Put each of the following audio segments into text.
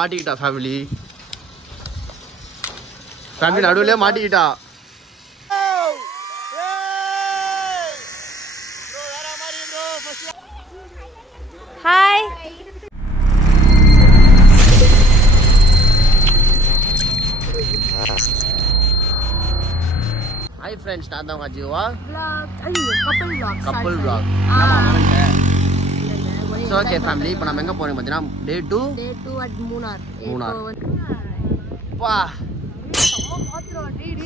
மாட்டிக்கிட்டா ஃபேமிலி நடுவுல மாட்டிக்கிட்டா. ஹாய் ஹாய் ஃப்ரெண்ட்ஸ், நான் தான் உங்க ஜீவா. கப்பல் vlog. சோ ஓகே ஃபேமிலி, இப்போ நம்ம எங்க போறோம் பார்த்தீங்கன்னா டே 2 அட் மூணார். பா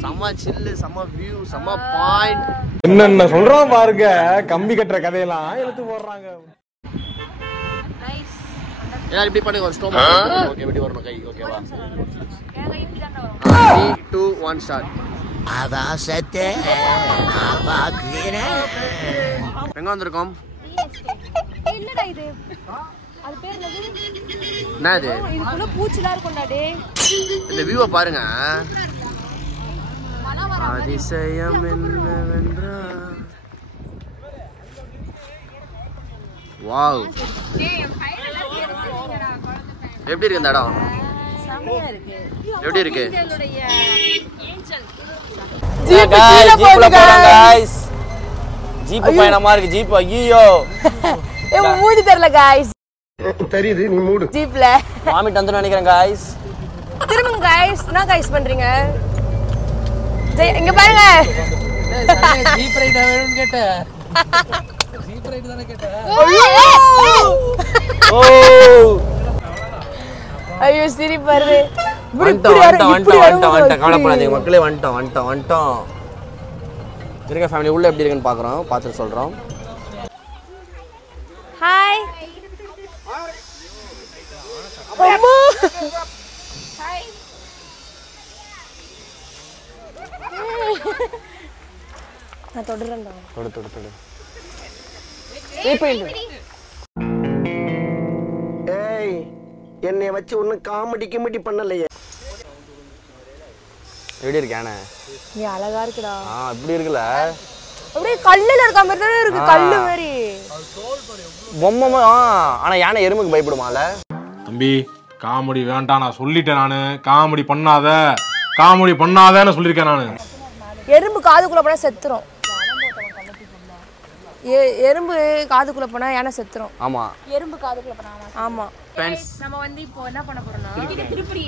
செம்ம சில்லு, செம்ம வியூ, செம்ம பாயிண்ட். என்னென்ன சொல்றான் பாருங்க, கம்பி கட்டுற கதையெல்லாம் எடுத்து போடுறாங்க. எல்லாரும் இப்படி பண்ணுங்க, ஒரு ஸ்டோம். ஓகே, இப்படி வரணும் கை. ஓகேவா? 3 2 1 ஸ்டார்ட். அதான் சத்தே நான் பாக்குறேன். எங்க வந்திருக்கோம்? இல்லடா, இது அது பேர் என்ன இது? இதுக்குள்ள பூச்சிலாம் இருக்கும்டா டேய். இந்த வியூவை பாருங்க. அதிசயம் என்னவென்றால் வாவ், எப்படி இருக்கு இந்த இடம்? செமையா இருக்கு. எப்படி இருக்கு? ஜீப் பயணமா இருக்கு. ஜீப் ஐயோ மூடி தெரியல गाइस. தெரியுது, நீ மூடு. ஜீப்ல வாமிட் வந்து நினைக்கிறேன் गाइस. திரும்புங்க गाइस. என்ன गाइस பண்றீங்க? இங்க பாருங்க. ஜீப் ரைட் வேணும்னு கேட்ட. ஜீப் ரைட் தான கேட்ட. ஓ ஐயோ சிரி பாரு. வந்துட்டோம். கவலைப்படாதீங்க மக்களே, வந்துட்டோம். இருங்க ஃபேமிலி, உள்ள எப்படி இருக்குன்னு பார்க்குறோம், பார்த்துட்டு சொல்கிறோம். ஹாய் அம்மா. ஹாய். நான் தொடறேன்டா. தொடு. ஏய், என்னைய வச்சு ஒன்னும் காமெடி பண்ணலையே. எப்படி இருக்கானே? நீ அழகா இருக்குடா. இப்படி இருக்குல்ல, அப்படியே கல்லுல இருக்க மாதிரி தானே இருக்கு. கல்லு மாதிரி பொம்மை. ஆனா யானை எறும்புக்கு பயப்படுமால? தம்பி, காமெடி வேண்டாம், நான் சொல்லிட்டேன். நானு காமெடி பண்ணாதன்னு சொல்லியிருக்கேன் நானு. எறும்பு காதுக்குள்ள போனா செத்துரும். எறும்பு காதுக்குள்ள போனா யானை செத்துரும். ஆமா, எறும்பு காதுக்குள்ள போனா ஆமா. ஃப்ரெண்ட்ஸ், நம்ம வந்து இப்போ என்ன பண்ண போறோம்னா திருப்பி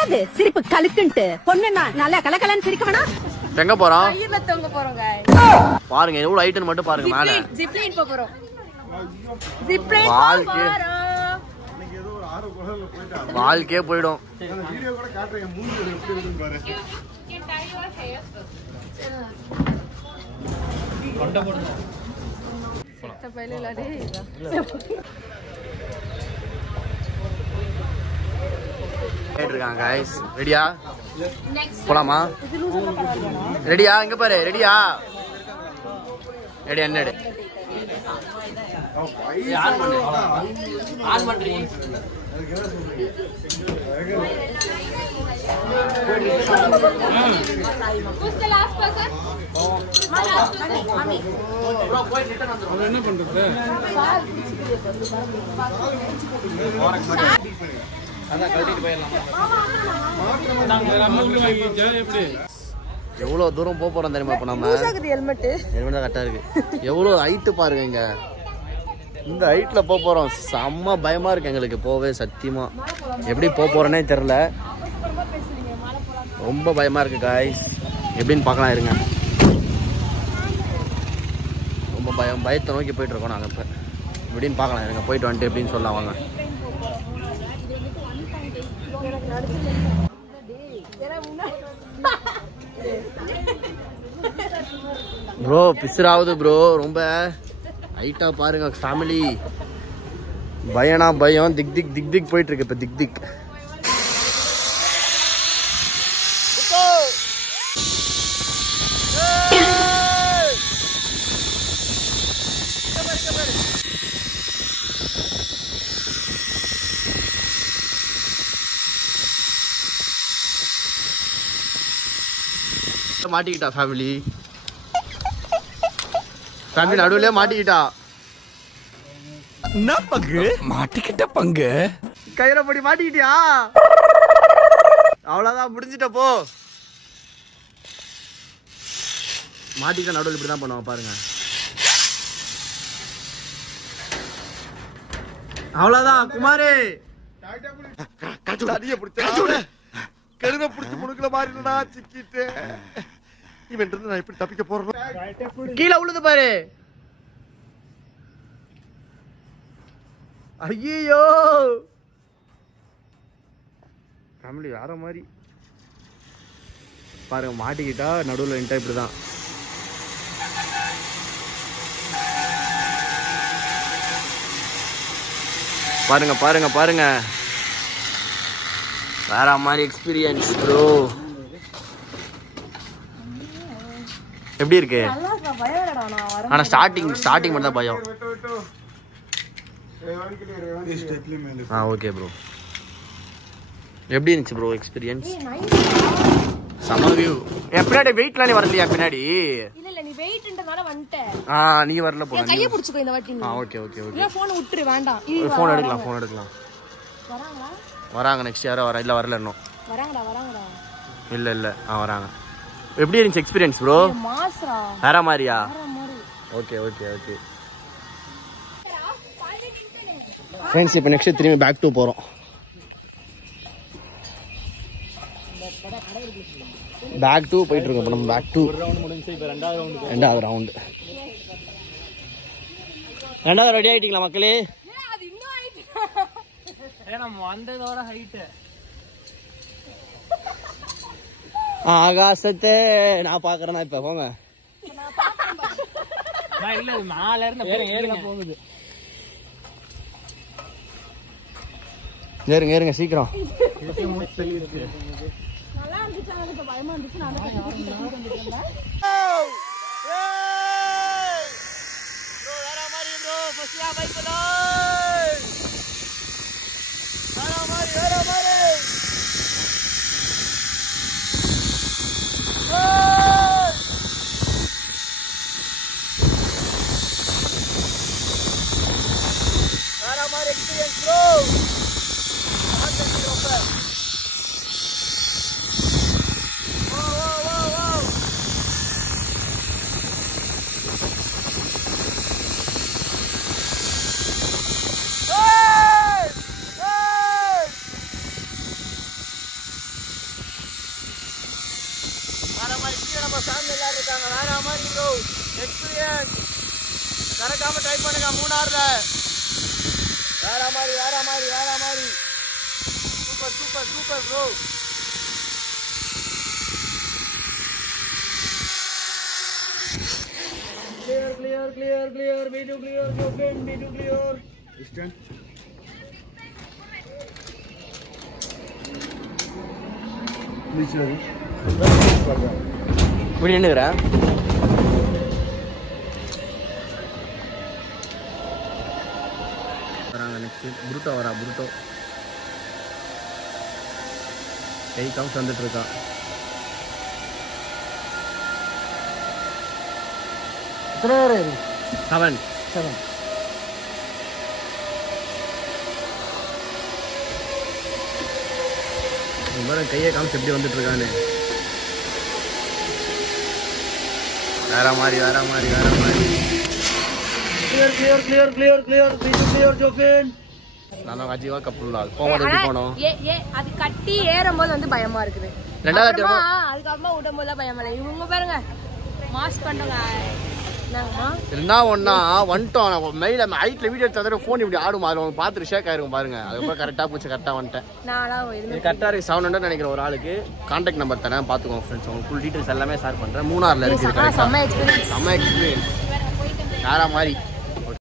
என்னது சிரிப்பு கலுக்குன்ட்டு பொண்ணுன்னா நல்லா கலகலன்னு சிரிக்க வேணாம். எங்க போறோம்? கயிறுல தொங்க போறோம் गाइस. பாருங்க எவ்வளவு ஹைட்னு மட்டும் பாருங்க. மேல ஜிப்லைன் போறோம். ஜிப்லைன் வாழ்க்கையே போயிடும். இருக்காங்க गाइस. ரெடியா? போலாமா? ரெடியா? இங்க பாரு. ரெடியா? ரெடி என்னடு? ஆன் பண்றீங்க. Who's the last person? My last person. Mami. Bro, போய் ரிட்டர்ன் வந்துரும். என்ன பண்றது? அத கழட்டிட்டு போயிடலாம். நம்ம ஊர்ல வாங்கிச்சா எப்படி? எவ்வளவு தூரம் போறோம் தெரியுமா? இப்ப நம்ம ஹெல்மெட் தான் கரெக்டா இருக்கு. எவ்வளவு ஹைட் பாருங்க. இங்க இந்த ஹைட்ல போறோம். செம்ம பயமா இருக்கு எங்களுக்கு போவே. சத்தியமா எப்படி போறோன்னே தெரியல. ரொம்ப பயமா இருக்கு गाइस. எப்படின்னு பார்க்கலாம் இருங்க. ரொம்ப பயத்தை நோக்கி போயிட்டு இருக்கோம் நாங்க. இப்ப எப்படின்னு பார்க்கலாம் இருங்க. போயிட்டு வந்துட்டு எப்படின்னு சொல்லலாம் வாங்க. ப்ரோ பிசுறாவது ப்ரோ. ரொம்ப ஹைட்டா பாருங்க ஃபேமிலி. பயம் திக் போயிட்டு இருக்கு. இப்ப திக் மாட்டிக்கிட்டா ஃபேமிலி நடுவுல மாட்டிக்கிட்டா. என்ன பங்கு மாட்டிக்கிட்ட பங்கு கயிறை படி மாட்டிக்கிட்டியா? அவ்வளோதான், முடிஞ்சிட்ட போ. மாட்டிக்கிட்ட நடுவில் இப்படி தான் பண்ணுவான் பாருங்க. அவ்வளோதான் குமாரே. தடியை பிடிச்ச கழுதை பிடிச்சி முடுக்கல மாதிரி நான் சிக்கிட்டு இவன் இருந்து நான் எப்படி தப்பிக்க போறேன்? கீழே உழுது பாரு. ஐயோ ஃபேமிலி வேற மாதிரி பாருங்க. மாட்டிக்கிட்டா நடுவில் நின்ட்டா இப்படிதான். பாருங்க பாருங்க பாருங்க, வேற மாதிரி எக்ஸ்பீரியன்ஸ் ப்ரோ. எப்படி இருக்கு? ஆனா ஸ்டார்டிங் மட்டும் தான் பயம். Okay bro. எப்படி இருந்துச்சு ப்ரோ எக்ஸ்பீரியன்ஸ்? சம வியூ. பின்னாடி வெயிட்லாம் நீ வரலையா பின்னாடி? இல்ல நீ வெயிட்ன்றதால வந்துட்ட. நீ வரல போல. கையை பிடிச்சுக்கோ இந்த வாட்டி. Okay okay okay. இல்ல போன் விட்டுரு, வேண்டாம். போன் எடுக்கலாம், போன் எடுக்கலாம். வராங்களா? வராங்க நெக்ஸ்ட் யாரோ வர. இல்ல வரல இன்னும். வராங்கடா. இல்ல வராங்க. எப்படி இருந்துச்சு எக்ஸ்பீரியன்ஸ் ப்ரோ? மாஸ்ரா வேற மாதிரியா? வேற மாதிரி. ஓகே ஓகே ஓகே ஃப்ரெண்ட்ஸ், இப்போ நெக்ஸ்ட் திரும்பி பேக் 2 போகிறோம். பேக் 2 போயிட்டு இருக்கோம். இப்போ நம்ம பேக் 2 ரெண்டாவது ரவுண்டு ரெடி ஆகிட்டீங்களா மக்களே? அது இன்னும் ஆயிட்டு. நம்ம வந்ததோட ஹைட்டு ஆகாசத்தை நான் பார்க்குறேன்னா இப்போ போங்க. இல்ல மேல இருந்து ஏறுங்க போகுது. ஏறுங்க சீக்கிரம். நல்லா இருந்துச்சு, எனக்கு பயமா இருந்துச்சு. நான் மறக்காம ட்ரை பண்ணுங்க. மூணாறுல வேற மாதிரி super bro. clear B2 clear distance இப்படி நின்னுங்கற வராங்க. நெக்ஸ்ட் புருட்டோ கை கவுண்ட் வந்துட்டு இருக்கா. எத்தனை பேர்? 7 கையை காமிச்சு எப்படி வந்துட்டு இருக்கான்னு. வேற மாதிரி clear ஜோஃபின். நான் அஜீவா கப்புல்லா போவோம். எப்படி போனோம்? அது கட்டி ஏறும்போது வந்து பயமா இருக்குது. அதுக்கப்புறமா விடும்போது பயமா இல்லை. இவங்க பாருங்க மாஸ்க் பண்றாங்க. என்ன ஒன்னா வந்துட்டோம். மெயில ஹைட்ல வீடியோ எடுத்தா ஃபோன் இப்படி ஆடும். அதில் அவங்க பார்த்துட்டு ஷேக் ஆயிருக்கும் பாருங்க. அதுக்கப்புறம் கரெக்டாக போச்சு. கரெக்டாக வந்துட்டேன். கரெக்டாக இருக்கு. 700 நினைக்கிற ஒரு ஆளுக்கு கான்டாக்ட் நம்பர் தரேன், பார்த்துக்கோங்க ஃப்ரெண்ட்ஸ். உங்களுக்கு ஃபுல் டீட்டெயில்ஸ் எல்லாமே ஷேர் பண்ணுறேன். மூணாறுல இருக்குது. செம்ம எக்ஸ்பீரியன்ஸ் வேற மாதிரி.